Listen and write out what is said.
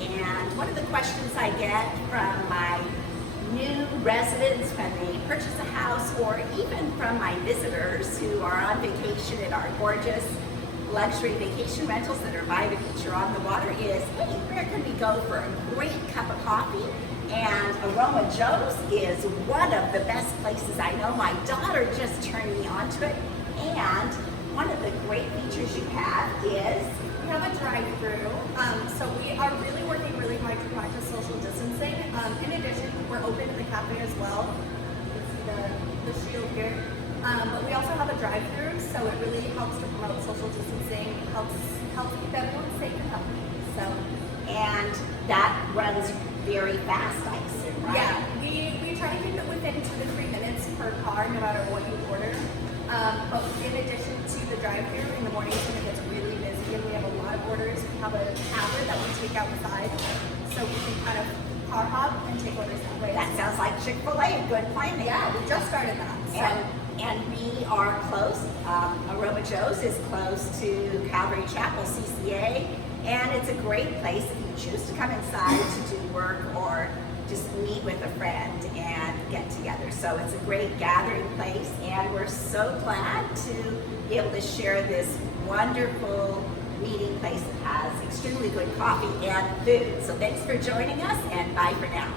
and one of the questions I get from my new residents when they purchase a house, or even from my visitors who are on vacation at our gorgeous luxury vacation rentals that are by the beach or on the water, is, hey, where can we go for a great cup of coffee? And Aroma Joe's is one of the best places I know. My daughter just turned me on to it, and one of the great features you have is we have a drive-thru, so we are really working really hard to practice social distancing. In addition, we're open in the cafe as well. You can see the shield here. But we also have a drive-thru, so it really helps to promote social distancing, helps keep everyone safe and healthy. So, and that runs very fast, I assume, right? yeah, we try to keep it within 2 to 3 minutes per car, no matter what you order. But in addition to the drive-thru, in the mornings when it gets really busy and we have a lot of orders, we have a tablet that we take outside, so we can kind of car hop and take orders that way. That sounds like Chick-fil-A, good planning. Yeah, we just started that. So. And we are close. Aroma Joe's is close to Calvary Chapel, CCA, and it's a great place if you choose to come inside to do work or just meet with a friend and get together. So it's a great gathering place, and we're so glad to be able to share this wonderful meeting place that has extremely good coffee and food. So thanks for joining us, and bye for now.